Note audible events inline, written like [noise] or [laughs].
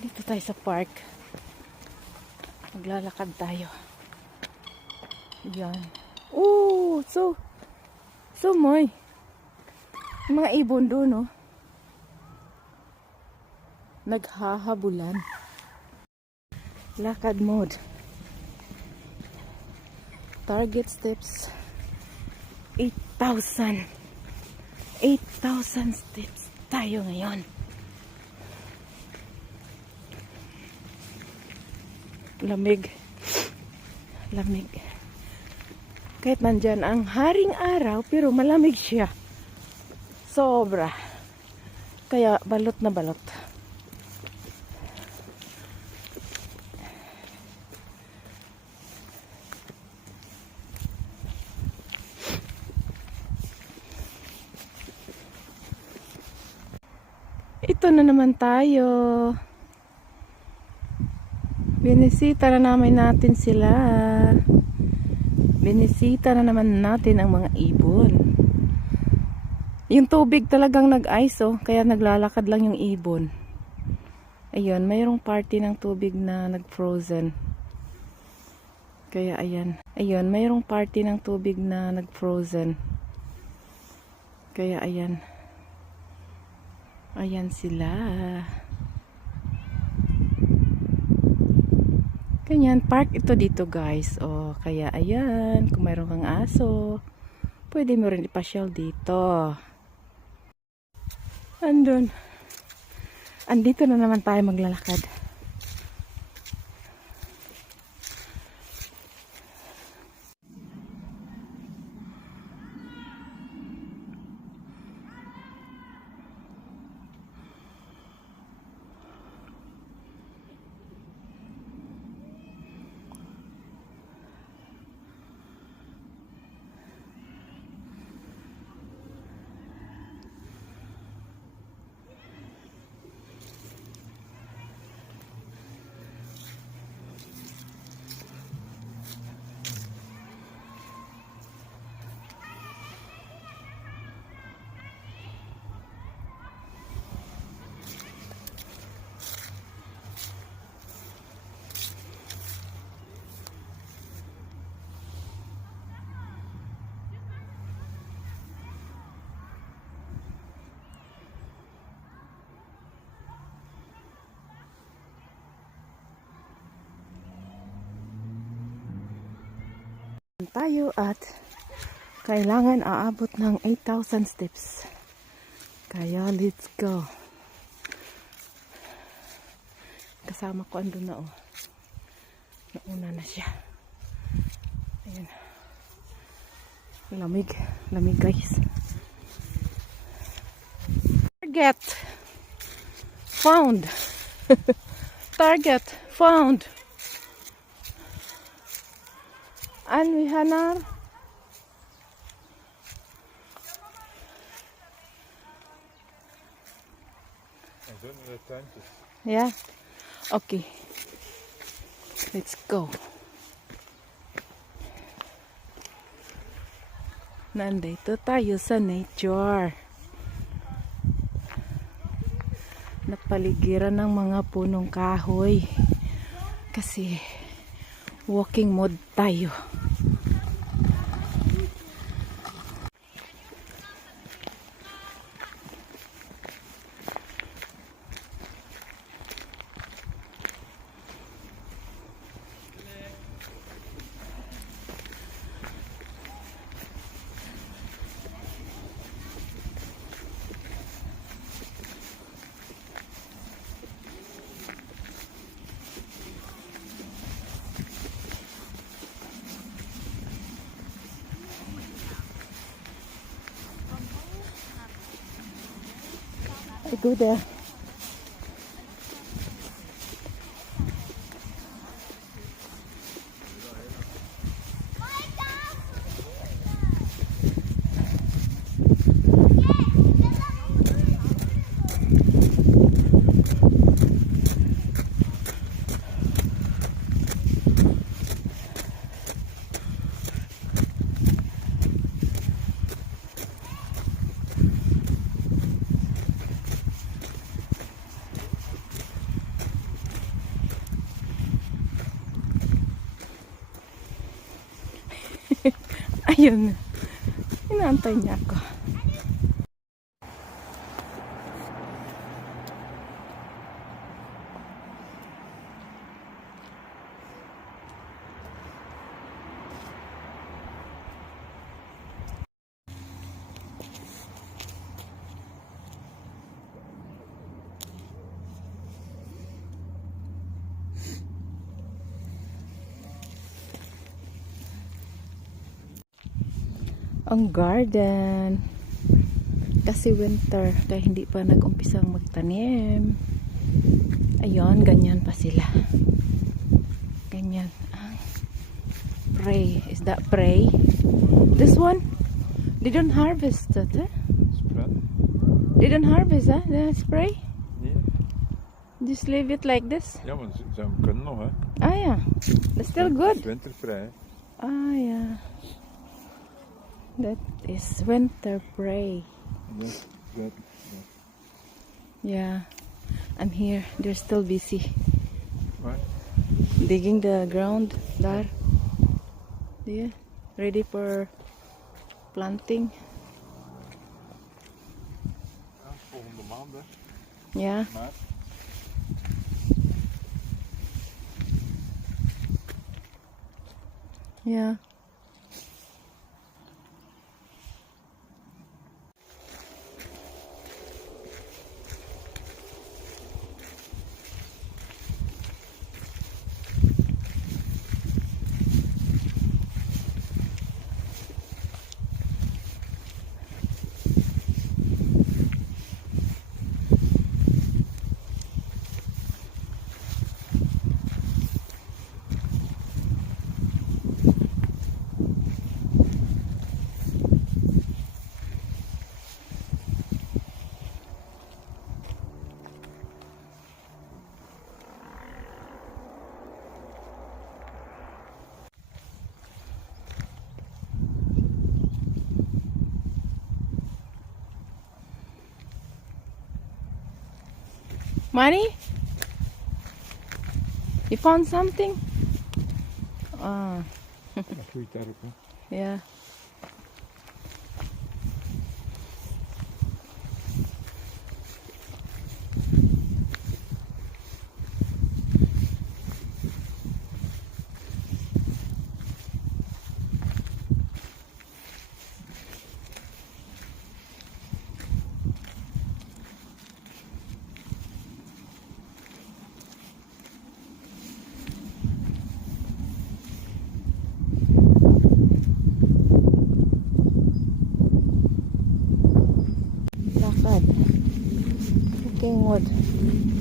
Dito tayo sa park. Maglalakad tayo. Yan. Oh, so, so moy. Mga ibon doon, oh. Naghahabulan. Lakad mode. Target steps 8,000. 8,000 steps tayo ngayon. Lamig. Lamig. Kahit nandyan ang haring araw, pero malamig siya. Sobra. Kaya balot na balot. Ito na naman tayo. Binisita na namin natin sila. Binisita na naman natin ang mga ibon. Yung tubig talagang nag-ice oh, kaya naglalakad lang yung ibon. Ayun, mayroong party ng tubig na nag-frozen. Kaya ayan. Ayun, mayroong party ng tubig na nag-frozen. Kaya ayan. Ayan sila. Ganyan, park ito dito guys. O, kaya ayan, kung mayroon kang aso, pwede mo rin ipasyal dito. Andun. Andito na naman tayo maglalakad. Tayo at kailangan aabot ng 8,000 steps. Kaya let's go. Kasama ko andun na oh. Nauna na siya. Ayan. Lamig. Lamig guys. Target. Found. [laughs] Target. Found. Anwi Hanar. Yeah. Okay. Let's go. Nandito tayo sa nature. Napaligiran ng mga punong kahoy. Kasi walking mode tayo. Go there. [laughs] Ayun. Inaantay niya ako. Ang garden. Kasi winter, kaya hindi pa nag-umpisang magtanim. Ayun, ganyan pa sila. Ganyan. Ah. Pray. Is that pray? This one? They don't harvest that, eh? They don't harvest, eh? The spray? Nee. Just leave it like this? Ja, maar ze, kunnen nog, hè. Ah, ja. That's still Het good. is wintervrij. hè. Ah, yeah. That is winter prey. Ja, dat, Yeah. I'm here. They're still busy waar? digging the ground there. Yeah. Ready for planting. Ja, volgende maand, hè. Yeah. Yeah. Money? You found something? Ah. [laughs] Uh. yeah. working wood.